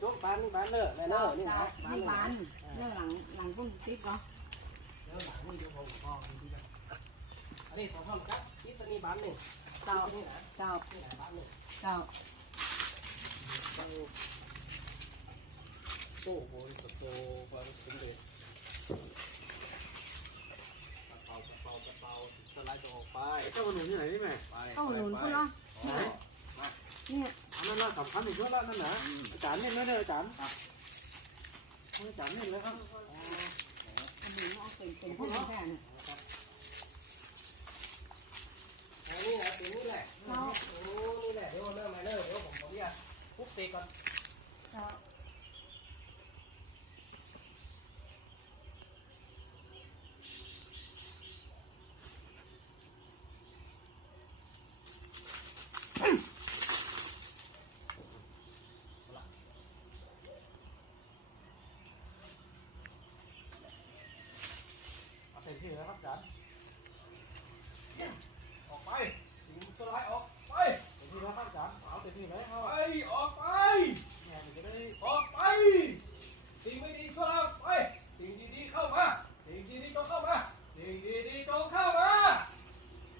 โจ๊กบ้านนี่บ้านเนอแม่เนอนี่นะนี่บานเรื่อหลังหลังพุ่งติ๊กเหรอเดี๋ยวหลังนี่เดี๋ยวผมมองดูกันอันนี้สองห้องครับนี่ตัวนี้บ้านหนึ่งเจ้านี่นะเจ้านี่นะบ้านหนึ่งเจ้าโอ้โหสโตความสมเด็จกระเป๋ากระเป๋ากระเป๋าสไลด์จะออกไปเจ้าขนมที่ไหนนี่แม่เข้าหนุนไปพุ่นเหรอ ไป เนี่ย อันนั้นน่ะ สำคัญอีกแล้วนั่นนะอาจารย์เนี่ยไม่ได้อาจารย์อาจารย์เนี่ยเลยครับขนุนเอาเป็นเป็นพวกแค่เนี่ยอันนี้นะตัวนี้แหละโอ้นี่แหละเดี๋ยวเริ่มมาเนอร์เดี๋ยวผมขออนุญาตพุกเสกก่อน เจ้าเอาเต็มที่แล้วครับอาจารย์ออกไปสิ่งสไลด์ออกไปเต็มที่แล้วครับอาจารย์เอาเต็มที่เลยเขาไปออกไปแม่จะได้ออกไป สิ่งไม่ดีเข้ามาไป สิ่งดีๆเข้ามา สิ่งดีๆจงเข้ามา สิ่งดีๆจงเข้ามา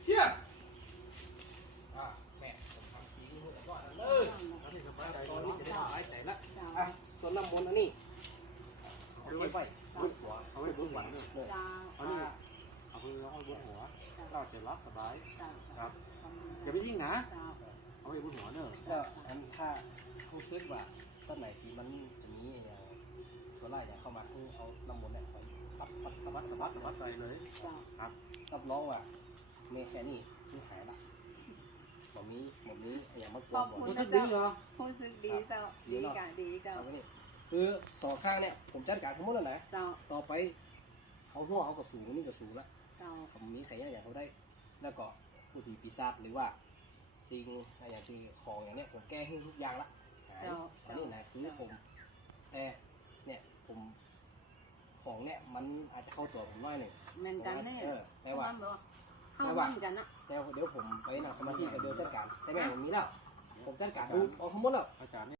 เฮียอะแม่ผมทำทีนี้ผมก็อันนั้นเลยอันนี้สบายใจตอนนี้จะได้สบายใจละเจ้าอะส่วนน้ำมนต์อันนี้เอาเก็บไว้บุดหัวเอาไว้บนหัวเนี่ยเลยเจ้าเอานี่ เอาไปเอาบนหัวเราจะรับสบายครับอย่าไปยิ่งนะเอาไว้บนหัวเนอะก็อันถ้ารู้สึกว่าต้นไหนที่มันจะมีอย่างตัวไล่อย่างเข้ามาคือเอาน้ำมนต์เนี่ยไปปัดปัดสะบัดสะบัดสะบัดใจเลยเจ้ารับรองว่าเมแค่นี้คือหายละแบบนี้แบบนี้อย่างมากขอกคุว่าณรู้สึกดีเหรอรู้สึกดีเจ้าดีกะดีเจ้าคือสองข้างเนี่ยผมจัดการทั้งหมดแล้วนะต่อไป เอาหัวเอากระสูงนี่กระสูงละเจ้าคำนี้ใครอย่างเขาได้ แล้วก็ผู้ผีปีศาจหรือว่าสิ่งอย่างที่ของอย่างเนี้ยผมแก้ให้ทุกอย่างละหายเจ้าอันเจ้านี้นะคือผม แต่เนี่ยผมของเนี่ยมันอาจจะเข้าตัวผมน้อยหนึ่งเหมือนกันเนี่ยเออแต่ว่าเข้าบ้านกันนะแต่เดี๋ยวผมไปนั่งสมาธิกับเดี๋ยวจัดการแต่แม่ผมมีแล้วผมจัดการดูเอาทั้งหมดแล้วอาจารย์